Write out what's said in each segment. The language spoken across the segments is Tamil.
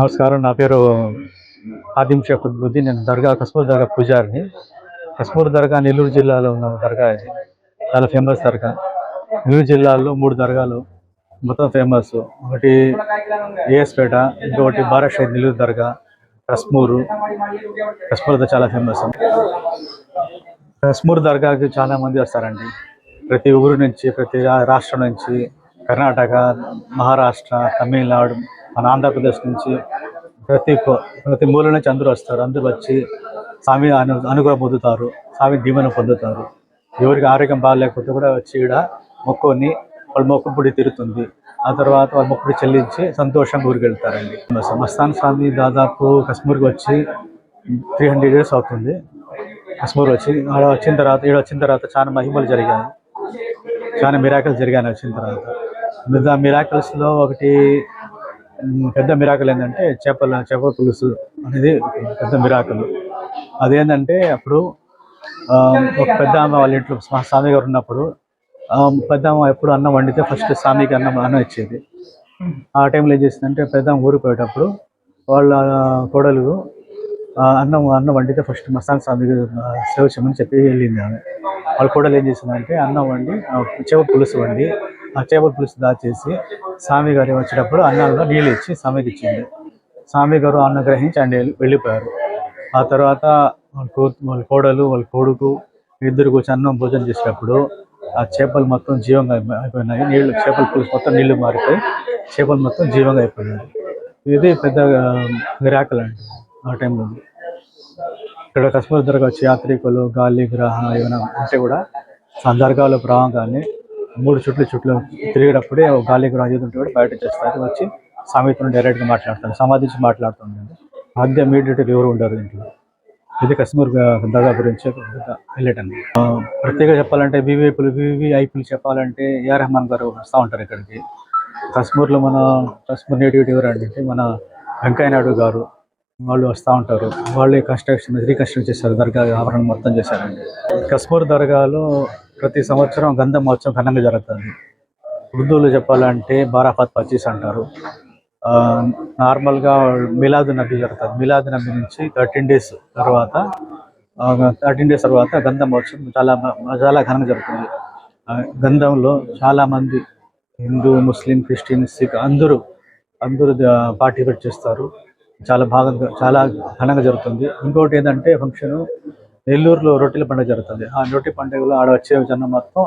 నమస్కారం. నా పేరు ఆదిం షేక్ కుతుబుద్దీన్. నేను కశ్మూర్ దర్గా పూజారిని. కశ్మూర్ దర్గా నెల్లూరు జిల్లాలో ఉన్న దర్గా ఇది. చాలా ఫేమస్ దర్గా. నెల్లూరు జిల్లాలో 3 దర్గాలు మొత్తం ఫేమస్. ఒకటి ఏఎస్పేట, ఇంకొకటి బారా షహీద్ నెల్లూరు దర్గా, కశ్మూరు. కశ్మూర్ చాలా ఫేమస్. కశ్మూర్ దర్గాకి చాలా మంది వస్తారండి. ప్రతి ఊరు నుంచి, ప్రతి రాష్ట్రం నుంచి, కర్ణాటక, మహారాష్ట్ర, తమిళనాడు, మన ఆంధ్రప్రదేశ్ నుంచి ప్రతి మూల నుంచి అందరూ వస్తారు. అందరూ వచ్చి స్వామి అనుగ్రహం పొందుతారు, స్వామి దీవెన పొందుతారు. ఎవరికి ఆరోగ్యం బాగాలేకపోతే కూడా వచ్చి ఇక్కడ మొక్కుని వాళ్ళ మొక్కుపుడి తీరుతుంది. ఆ తర్వాత వాళ్ళ మొక్కుడి చెల్లించి సంతోషంగా ఊరికి వెళ్తారండి. మస్తాన్ స్వామి దాదాపు కశ్మూర్కి వచ్చి 300 years అవుతుంది. కశ్మూర్ వచ్చి వచ్చిన తర్వాత చాలా మహిమలు జరిగాయి, చాలా మిరాకిల్స్ జరిగాయి. వచ్చిన తర్వాత మిరాకిల్స్లో ఒకటి పెద్ద మిరాకిల్ ఏంటంటే చేపల పులుసు అనేది పెద్ద మిరాకిల్. అదేంటంటే అప్పుడు ఒక పెద్ద అమ్మ వాళ్ళ ఇంట్లో స్వామి గారు ఉన్నప్పుడు పెద్ద అమ్మ ఎప్పుడు అన్నం వండితే ఫస్ట్ స్వామికి అన్నం ఇచ్చేది. ఆ టైంలో ఏం చేసిందంటే పెద్ద అమ్మ ఊరికి పోయేటప్పుడు వాళ్ళ కోడలు అన్నం వండితే ఫస్ట్ మస్తాన్ స్వామికి సేవ చేయమని చెప్పి వెళ్ళింది ఆమె. వాళ్ళ కోడలు ఏం చేసిందంటే అన్నం వండి చేపల పులుసు వండి ఆ చేపల పులుసు దాచేసి స్వామి గారు వచ్చేటప్పుడు అన్నంలో నీళ్ళు ఇచ్చి స్వామికి ఇచ్చింది. స్వామి గారు అన్నం గ్రహించి ఆయన వెళ్ళిపోయారు. ఆ తర్వాత వాళ్ళ కోడలు వాళ్ళ కొడుకు ఇద్దరు కూర్చొని అన్నం భోజనం చేసేటప్పుడు ఆ చేపలు మొత్తం జీవంగా అయిపోయినాయి. చేపల పులుసు మొత్తం నీళ్లు మారిపోయి చేపలు మొత్తం జీవంగా అయిపోయినాయి. ఇది పెద్ద మిరాకిల్ అండి ఆ టైంలో. ఇక్కడ కశ్మీర్ దర్గా వచ్చి యాత్రికులు గాలి గ్రహ ఏమైనా ఉంటే కూడా ఆ దర్గాలో రాగానే 3 చుట్లు తిరిగేటప్పుడే గాలి గ్రహం ఏది ఉంటే కూడా బయట చేస్తారు. వచ్చి స్వామితో డైరెక్ట్గా మాట్లాడతారు, సమాధించి మాట్లాడుతుంది. మధ్య మీడియేటర్ ఎవరు ఉండరు ఇంట్లో. ఇది కశ్మీర్ దర్గా గురించి హైలైట్ అండి. ప్రత్యేకంగా చెప్పాలంటే వివిఐపీలు చెప్పాలంటే ఏఆర్ రెహమాన్ గారు వస్తూ ఉంటారు ఇక్కడికి. కశ్మీర్ నేటివిటీ ఎవరు అంటే మన వెంకయ్య నాయుడు గారు వాళ్ళు వస్తూ ఉంటారు. వాళ్ళు రీకన్స్ట్రక్ట్ చేశారు, దర్గా ఆవరణ మొత్తం చేశారండి. కశ్మీర్ దర్గాలో ప్రతి సంవత్సరం గంధం మహోత్సవం ఘనంగా జరుగుతుంది. ఉర్దూలో చెప్పాలంటే బారాఫత్ 25 అంటారు. నార్మల్గా మిలాద్ నబీ జరుగుతుంది. మిలాద్ నబీ నుంచి 13 days తర్వాత గంధం మహోత్సవం చాలా ఘనంగా జరుగుతుంది. గంధంలో చాలామంది హిందూ, ముస్లిం, క్రిస్టియన్, సిక్ అందరూ పార్టిసిపేట్ చేస్తారు. చాలా ఘనంగా జరుగుతుంది. ఇంకోటి ఏంటంటే ఫంక్షన్ నెల్లూరులో రొట్టెల పండుగ జరుగుతుంది. ఆ రొట్టె పండుగలో ఆడ వచ్చే జనం మొత్తం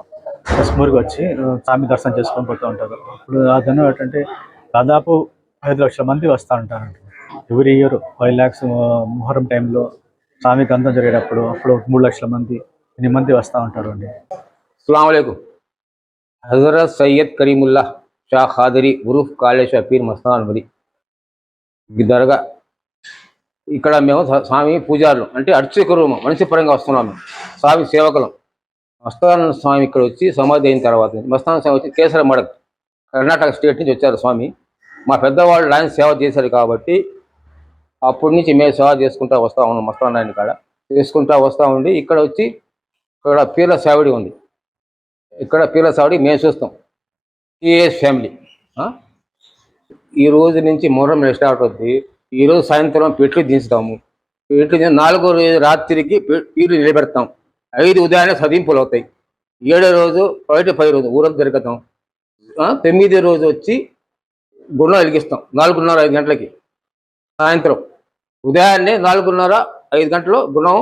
కశ్మూర్కి వచ్చి స్వామి దర్శనం చేసుకొని పోతూ ఉంటారు. ఇప్పుడు ఆ జనం ఏంటంటే దాదాపు 5 లక్షల మంది వస్తూ ఉంటారు. ఎవ్రీ ఇయర్ 5 lakhs మొహరం టైంలో స్వామి గంధం జరిగేటప్పుడు అప్పుడు 3 లక్షల మంది, 8 మంది వస్తూ ఉంటారు అండి. अस्सलाम वालेकुम। हज़रत सैयद करीमुल्लाह शाह ఖాదరి ఉరూఫ్ కాళేశ్వర పీర్ మస్తాన్ వలి దర్గా. ఇక్కడ మేము స్వామి పూజారులు అంటే అర్చకులు, మనిషి పరంగా వస్తున్నాము. స్వామి సేవకులం. మస్తాన్ స్వామి ఇక్కడ వచ్చి సమాధి అయిన తర్వాత మస్తాన్ స్వామి వచ్చి కేసర మడక్ కర్ణాటక స్టేట్ నుంచి వచ్చారు స్వామి. మా పెద్దవాళ్ళు ఆయన సేవ చేశారు కాబట్టి అప్పటి నుంచి మేము సేవ చేసుకుంటూ వస్తూ ఉన్నాం. మస్తాన్ ఆయన కాడ చేసుకుంటూ వస్తూ ఉండి ఇక్కడ వచ్చి ఇక్కడ పీర్ల సావిడి ఉంది. ఇక్కడ పీర్ల సావిడి మేము చూస్తాం. టీఎస్ ఫ్యామిలీ ఈ రోజు నుంచి మొహరం స్టార్ట్ అవుతుంది. ఈరోజు సాయంత్రం పెట్లు దించుతాము. పెట్లు 4వ రోజు రాత్రికి పీర్లు నిలబెడతాం. 5 ఉదయాన్నే సదింపులు అవుతాయి. 7వ రోజు పై రోజు ఊరంతా తిరుగుతాం. 9వ రోజు వచ్చి గుణం వెలిగిస్తాం 4:30-5 గంటలకి. సాయంత్రం ఉదయాన్నే 4:30-5 గంటలు గుణం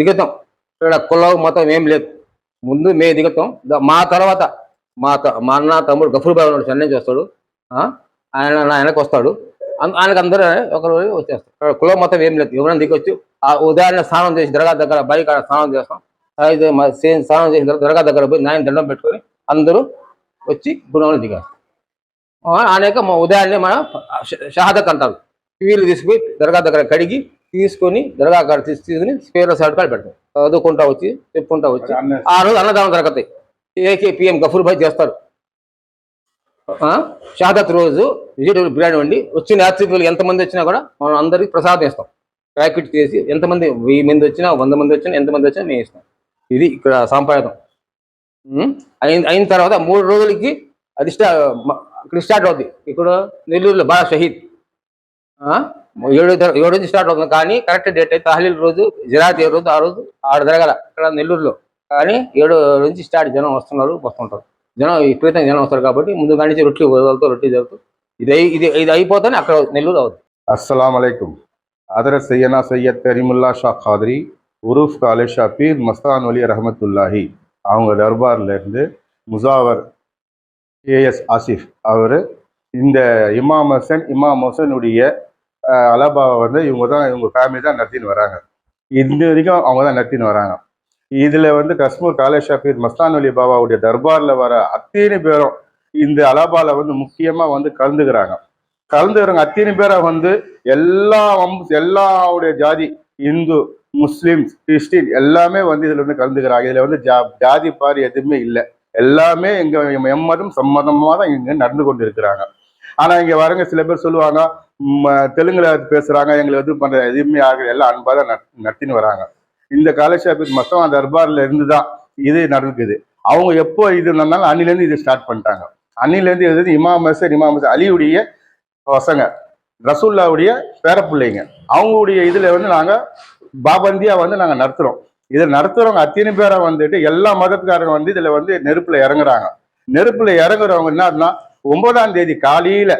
దిగుతాం. ఇక్కడ కులం మతం ఏం లేదు. ముందు మేము దిగుతాం. మా తర్వాత మా అన్న తమ్ముడు గఫూర్ బాబు చెన్నై నుంచి వస్తాడు. ఆయనకు వస్తాడు. ఆయనకు అందరూ ఒకరు వచ్చేస్తారు. కులం మతం ఏం లేదు. ఎవరైనా దిగొచ్చు. ఆ ఉదయాన్నే స్నానం చేసి దర్గా దగ్గర బైక్ స్నానం చేస్తాం. స్నానం చేసిన తర్వాత దర్గా దగ్గర పోయి నాయన దండం పెట్టుకొని అందరూ వచ్చి గుణంలో దిగారు. అనేక ఉదయాన్నే మన షహాదత్ అంటారు. పీర్లు తీసుకుపోయి దర్గా దగ్గర కడిగి తీసుకొని దర్గా కాడ తీసుకుని స్పేర్ల సైడ్ కాడ పెడతాం. చదువుకుంటా వచ్చి చెప్పుకుంటా వచ్చి ఆ రోజు అన్నదానం జరుగుతాయి. ఏకేపీఎం గఫూర్ భాయ్ చేస్తారు. షహాదత్ రోజు వెజిటేబుల్ బిర్యానీ వండి వచ్చిన యాత్రికులు ఎంతమంది వచ్చినా కూడా మనం అందరికీ ప్రసాదం ఇస్తాం. ప్యాకెట్ చేసి ఎంతమంది 1000 మంది వచ్చినా 100 మంది వచ్చినా ఎంతమంది వచ్చినా మేము ఇస్తాం. ఇది ఇక్కడ సాంప్రదాయం. అయిన తర్వాత 3 రోజులకి అది ఇక్కడ స్టార్ట్ అవుతుంది. ఇక్కడ నెల్లూరులో బారా షహీద్ ఏడు నుంచి స్టార్ట్ అవుతుంది, కానీ కరెక్ట్ డేట్ అయితే తహలీల్ రోజు జిరాత్ ఏ రోజు ఆ రోజు 6 జరగాల ఇక్కడ నెల్లూరులో. కానీ 7 నుంచి స్టార్ట్ జనం వస్తుంటారు. జనం విపరీతంగా జనం వస్తారు కాబట్టి ముందు కానీ రొట్టెలు వదులుతూ రొట్టెలు జరుగుతూ ఇది అయిపోతేనే అక్కడ నెల్లూరు అవుతుంది. अस्सलाम वालेकुम। हज़रत सैयदना सैयद करीमुल्लाह शाह खादरी உருஃப் காலேஷா பீர் மஸ்தான் வலி ரஹமத்துல்லாஹி அவங்க தர்பார்ல இருந்து முசாவர் ஏஎஸ் ஆசிஃப் அவர் இந்த இமாம் ஹசனுடைய அலபாவை வந்து இவங்க ஃபேமிலி தான் நடத்தின்னு வராங்க. இந்த வரைக்கும் அவங்க தான் நடத்தின்னு வராங்க. இதுல வந்து கஸ்மூர் காலேஷா பீர் மஸ்தான் வலி பாபாவுடைய தர்பார்ல வர அத்தனை பேரும் இந்த அலபால வந்து முக்கியமா வந்து கலந்துக்கிறாங்க. அத்தனை பேரை வந்து எல்லாவுடைய ஜாதி, இந்து, முஸ்லிம்ஸ், கிறிஸ்டின் எல்லாமே வந்து இதுல வந்து கலந்துக்கிறாங்க. இதுல வந்து ஜாதி பாரி எதுவுமே இல்லை. எல்லாமே எங்க எம்மதம் சம்மதமா தான் இங்க நடந்து கொண்டு இருக்கிறாங்க. ஆனா இங்க வரங்க சில பேர் சொல்லுவாங்க, தெலுங்குல பேசுறாங்க, எங்களுக்கு எது பண்ற எதுவுமே ஆகல, எல்லாம் அன்பா தான் நடத்தின்னு வராங்க. இந்த காலேஜ் மொத்தம் தர்பார்ல இருந்துதான் இது நடக்குது. அவங்க எப்போ இது நடந்தாலும் அன்னிலேருந்து இது ஸ்டார்ட் பண்ணிட்டாங்க. அன்னிலேருந்து இது இமாம் ஹசன் அலியுடைய பசங்க, ரசூல்லாவுடைய பேரப்பிள்ளைங்க, அவங்களுடைய இதுல வந்து நாங்க பாபந்தியா வந்து நாங்க நடத்துறோம். இதை நடத்துறவங்க அத்தனை பேரை வந்துட்டு எல்லா மதத்துக்காரங்க வந்து இதுல வந்து நெருப்புல இறங்குறாங்க. நெருப்புல இறங்குறவங்க என்னன்னா 9ஆம் தேதி காலையில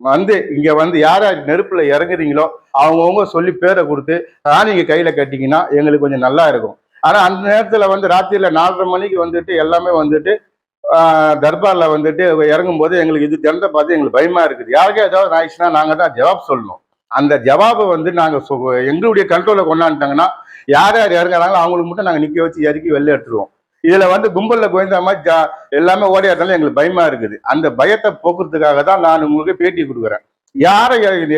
வந்து இங்க வந்து யார் யார் நெருப்புல இறங்குறீங்களோ அவங்கவுங்க சொல்லி பேரை கொடுத்து நீங்க கையில கட்டிங்கன்னா எங்களுக்கு கொஞ்சம் நல்லா இருக்கும். ஆனா அந்த நேரத்துல வந்து ராத்திரியில 4:30 மணிக்கு வந்துட்டு எல்லாமே வந்துட்டு தர்பார்ல வந்துட்டு இறங்கும் போது எங்களுக்கு இது திறந்த பார்த்து எங்களுக்கு பயமா இருக்குது. யாருக்கே ஏதாவது ஆயிடுச்சுன்னா நாங்க தான் ஜவாப் சொல்லணும். அந்த ஜவாபை வந்து நாங்க எங்களுடைய கண்ட்ரோல கொண்டாந்துட்டாங்கன்னா யார் யார் இறங்குறாங்களோ அவங்களுக்கு மட்டும் நாங்க நிக்க வச்சு இறக்கி வெளில எடுத்துருவோம். இதுல வந்து கும்பல்ல கோயந்த மாதிரி எல்லாமே ஓடியாட்டாலும் எங்களுக்கு பயமா இருக்குது. அந்த பயத்தை போக்குறதுக்காக தான் நான் உங்களுக்கு பேட்டி கொடுக்குறேன். யாரை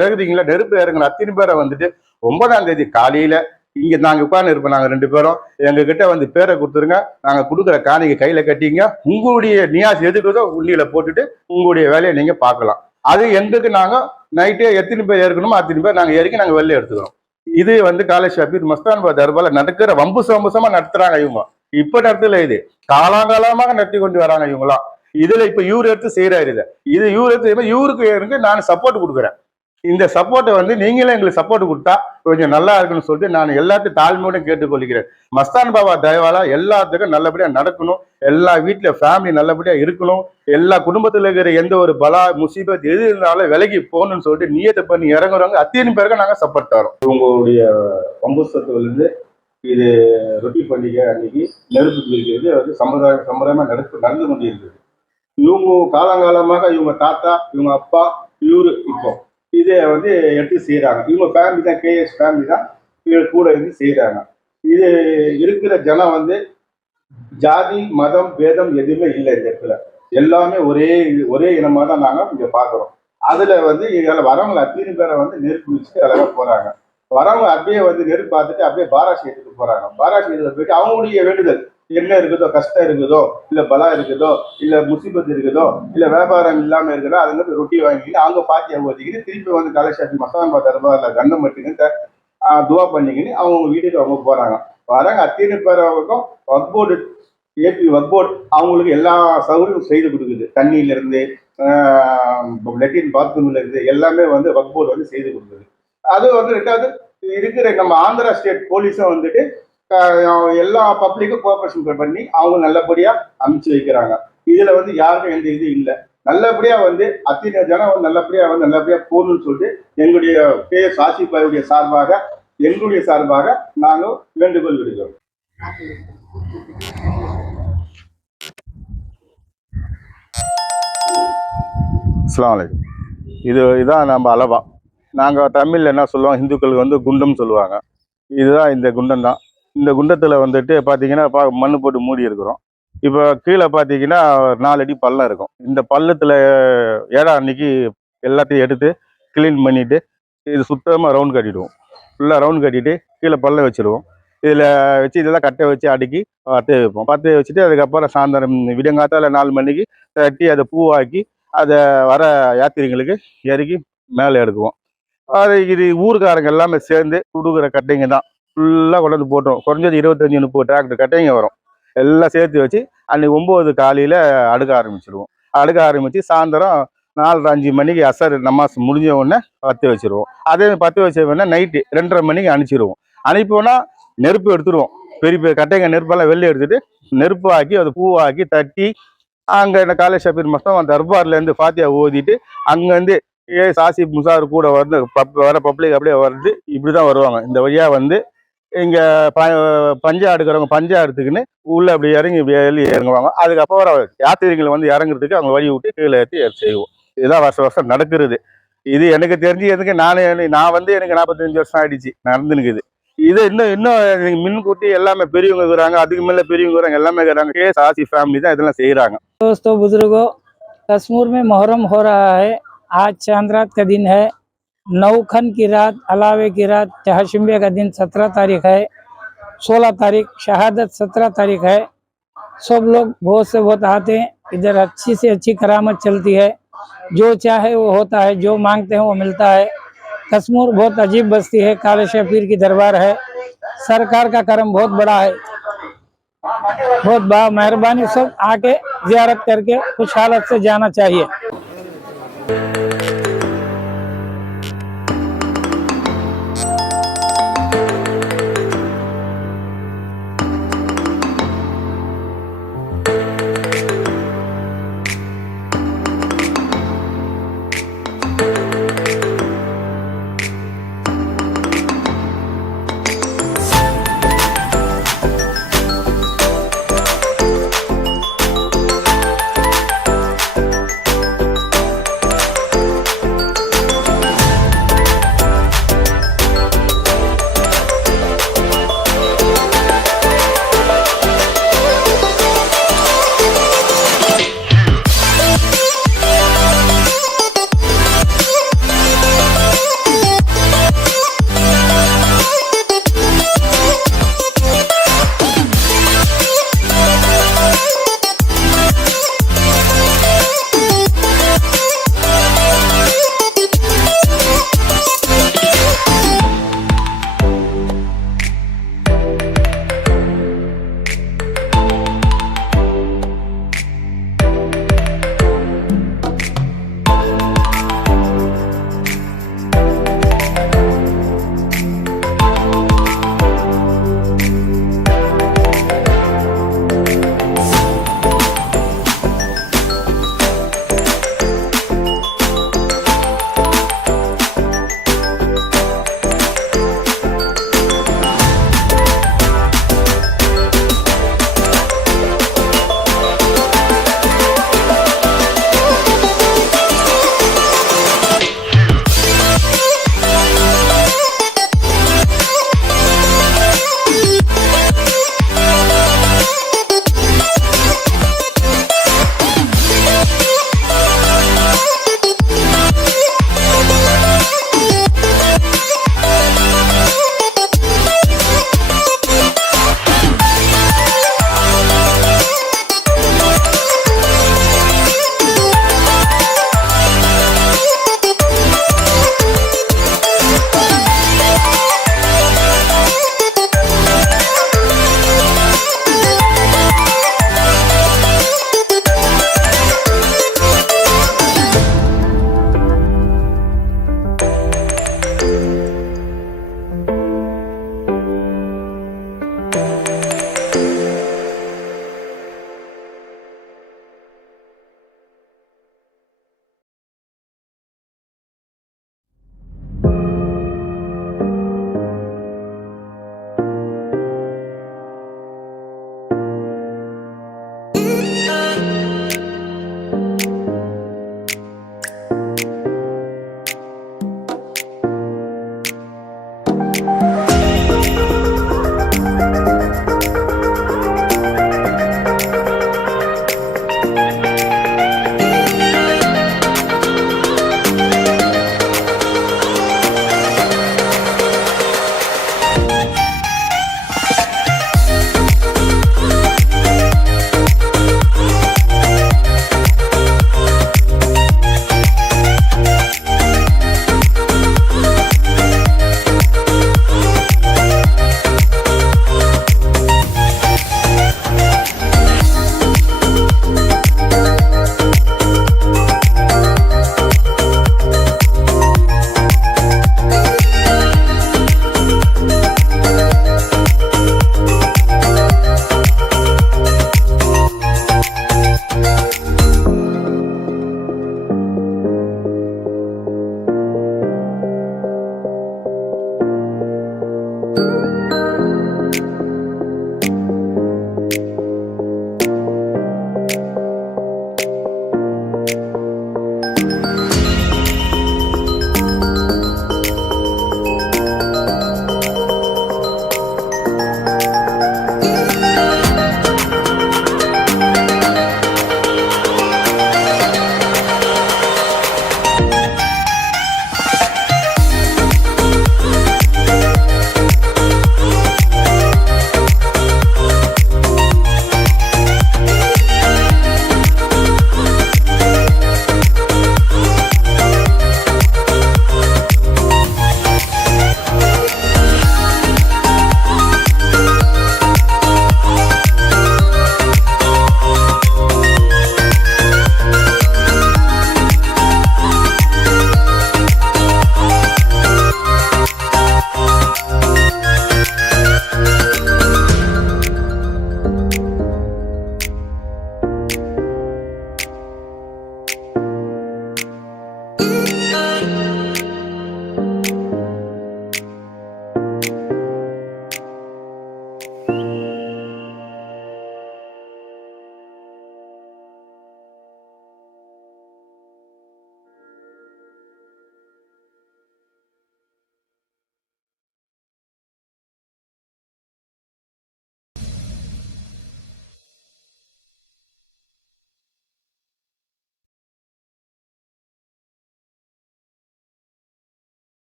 இறங்குறீங்களா நெருப்பு இறங்குற அத்தனை பேரை வந்துட்டு 9ஆம் தேதி காலையில இங்க நாங்க உட்கார்ந்து இருப்போம். நாங்க 2 பேரும் எங்க கிட்ட வந்து பேரை கொடுத்துருங்க, நாங்க கொடுக்குற காணிக்கை கையில கட்டிங்க, உங்களுடைய நியாஸ் எதுக்குதோ உள்ளியில போட்டுட்டு உங்களுடைய வேலையை நீங்க பார்க்கலாம். அது எங்களுக்கு நாங்க நைட்டே எத்தனை பேர் ஏற்கணுமோ அத்தனை பேர் நாங்க ஏறிக்கி நாங்க வெளில எடுத்துக்கிறோம். இது வந்து காலேஜ் ஷபீர் மஸ்தான் தர்பார்ல நடக்கிற வம்புசமா நடத்துறாங்க இவங்க. இப்ப நடத்தல, இது காலாகாலமாக நடத்தி கொண்டு வராங்க இவங்களாம். இதுல இப்ப இவரு எடுத்து செய்யறாரு. இது இவரு எடுத்து இவருக்கு நான் சப்போர்ட் கொடுக்குறேன். இந்த சப்போர்ட்டை வந்து நீங்களே எங்களுக்கு சப்போர்ட் கொடுத்தா கொஞ்சம் நல்லா இருக்குன்னு சொல்லிட்டு நான் எல்லாத்தையும் தாழ்மையோட கேட்டுக்கொள்கிறேன். மஸ்தான் பாபா தயவாலா எல்லாத்துக்கும் நல்லபடியா நடக்கணும், எல்லா வீட்டுல ஃபேமிலி நல்லபடியா இருக்கணும், எல்லா குடும்பத்துல இருக்கிற எந்த ஒரு பலா முசீபத் எது இருந்தாலும் விலகி போகணும்னு சொல்லிட்டு நியத்தை பண்ணி இறங்குறவங்க அத்தனை பேருக்கு நாங்க சப்போர்ட் தரோம். உங்களுடைய வம்புசத்துல இருந்து இது ரொட்டி பண்டிகை அன்னைக்கு நெருப்பு பிடிக்கிறது வந்து சம்பிரதாயமா நடந்து கொண்டிருக்குது. இவங்க காலங்காலமாக இவங்க தாத்தா, இவங்க அப்பா, இவரு இப்போ இதை வந்து எடுத்து செய்யறாங்க. இவங்க ஃபேமிலி தான், கேஎஸ் ஃபேமிலி தான் கூட இருந்து செய்யறாங்க. இது இருக்கிற ஜனம் வந்து ஜாதி மதம் பேதம் எதுவுமே இல்லை. இந்த இடத்துல எல்லாமே ஒரே இனமா தான் நாங்க இங்க பாக்குறோம். அதுல வந்து இதில் வரவங்களை அத்தனை பேரை வந்து நெருப்பு வச்சுட்டு அழகா போறாங்க. வரவங்க அப்படியே வந்து நெருப்பு பார்த்துட்டு அப்படியே பாராசி எடுத்துட்டு போறாங்க. பாராசி எடுத்து போயிட்டு அவங்களுடைய வேண்டுதல் என்ன இருக்குதோ, கஷ்டம் இருக்குதோ, இல்ல பலா இருக்குதோ, இல்ல முசீபத் இருக்குதோ, இல்ல வியாபாரம் இல்லாம இருக்குதோ, அதுல இருந்து ரொட்டி வாங்கிக்கிட்டு அவங்க பாத்தியா ஓதிக்கிட்டு திருப்பி வந்து காலேஜ் மசான்பா தர்பார்ல கண்டம் மட்டுக்கிட்டு துவா பண்ணிக்கின்னு அவங்க வீட்டுக்கு அவங்க போறாங்க. வராங்க அத்தனை பேருக்கும் வக்போர்டு ஏபி வக்போர்டு அவங்களுக்கு எல்லா சௌகரியமும் செய்து கொடுக்குது. தண்ணியில இருந்து லெட்டின் பாத்ரூம்ல இருந்து எல்லாமே வந்து வக்போர்டு வந்து செய்து கொடுக்குது. அது வந்து 2வது இருக்கிற நம்ம ஆந்திரா ஸ்டேட் போலீஸும் வந்துட்டு எல்லா பப்ளிக்கும் கோஆபரேஷன் பண்ணி அவங்க நல்லபடியா அமைச்சு வைக்கிறாங்க. இதுல வந்து யாருக்கும் எந்த இது இல்லை. நல்லபடியா வந்து அத்தனை ஜனம் வந்து நல்லபடியா போகணும்னு சொல்லிட்டு எங்களுடைய கேஎஸ் ஆசிஃபாவுடைய சார்பாக எங்களுடைய சார்பாக நாங்கள் வேண்டுகோள் விடுகிறோம். அஸ்ஸலாமு அலைக்கும். இதான் நம்ம அலவா. நாங்கள் தமிழில் என்ன சொல்லுவோம், ஹிந்துக்களுக்கு வந்து குண்டம் சொல்லுவாங்க. இதுதான் இந்த குண்டம் தான். இந்த குண்டத்தில் வந்துட்டு பார்த்தீங்கன்னா மண் போட்டு மூடி இருக்கிறோம். இப்போ கீழே பார்த்தீங்கன்னா 4 அடி பள்ளம் இருக்கும். இந்த பள்ளத்தில் அன்னைக்கு எல்லாத்தையும் எடுத்து கிளீன் பண்ணிவிட்டு இது சுத்தமாக ரவுண்ட் கட்டிடுவோம். ஃபுல்லாக ரவுண்ட் கட்டிட்டு கீழே பள்ளம் வச்சுருவோம். இதில் வச்சு இதெல்லாம் கட்டை வச்சு அடுக்கி பற்ற வைப்போம். பற்ற வச்சுட்டு அதுக்கப்புறம் சாயந்தரம் விடியங்காத்தால 4 மணிக்கு தட்டி அதை பூவாக்கி அதை வர யாத்திரிகளுக்கு இறக்கி மேலே எடுக்குவோம். அது இது ஊருக்காரங்க எல்லாமே சேர்ந்து கொடுக்குற கட்டைங்க தான் ஃபுல்லாக கொண்டு வந்து போட்டுரும். குறைஞ்சது 25-30 டிராக்டர் கட்டைங்க வரும். எல்லாம் சேர்த்து வச்சு அன்னைக்கு 9 காலையில் அடுக்க ஆரம்பிச்சிடுவோம். அடுக்க ஆரம்பித்து சாயந்தரம் 4:30 மணிக்கு அசர் நமாஸ் முடிஞ்ச உடனே பற்ற வச்சிருவோம். அதே பற்ற வச்ச உடனே நைட்டு 2:30 மணிக்கு அனுப்பிச்சிடுவோம். அனுப்பினா நெருப்பு எடுத்துருவோம். பெரிய பெரிய கட்டைங்க நெருப்பெல்லாம் வெளியே எடுத்துட்டு நெருப்பு ஆக்கி அதை பூவாக்கி தட்டி அங்கே என்ன காலேஜ் ஷபீர் மஸ்தான் தர்பார்லேருந்து ஃபாத்தியா ஓதிட்டு அங்கேருந்து ஆசிப் முசார் கூட வந்து வர பப்ளிக் அப்படியே வருது. இப்படி தான் வருவாங்க. இந்த வழியாக வந்து இங்கே பஞ்சா எடுக்கிறவங்க பஞ்சா எடுத்துக்கின்னு உள்ளே அப்படி இறங்கி வெளியே இறங்குவாங்க. அதுக்கப்புறம் யாத்திரிகளை வந்து இறங்குறதுக்கு அவங்க வழி விட்டு கீழே ஏற்றி செய்வோம். இதுதான் வருஷம் நடக்கிறது. இது எனக்கு தெரிஞ்சு எதுக்கு நான் வந்து எனக்கு 45 வருஷம் ஆயிடுச்சு நடந்துனுக்குது. இது இன்னும் முன்கூட்டி எல்லாமே பெரியவங்க இருக்கிறாங்க, அதுக்கு மேல பெரியவங்க இருக்கிறாங்க, எல்லாமே இருக்கிறாங்க. கேஸ் ஆசி ஃபேமிலி தான் இதெல்லாம் செய்யறாங்க. दोस्तों बुजुर्गों, कश्मीर में मुहर्रम हो रहा है। आज चांद रात का दिन है, नौखन की रात, अलावे की रात, तहशिम्बे का दिन 17 तारीख है, 16 तारीख शहादत 17 तारीख है। सब लोग बहुत से बहुत आते हैं। इधर अच्छी से अच्छी करामत चलती है, जो चाहे वो होता है, जो मांगते हैं वो मिलता है। कश्मीर बहुत अजीब बस्ती है, काले शाह पीर की दरबार है। सरकार का करम बहुत बड़ा है, बहुत बड़ा मेहरबानी। सब आके ज़ियारत करके खुश हालत से जाना चाहिए।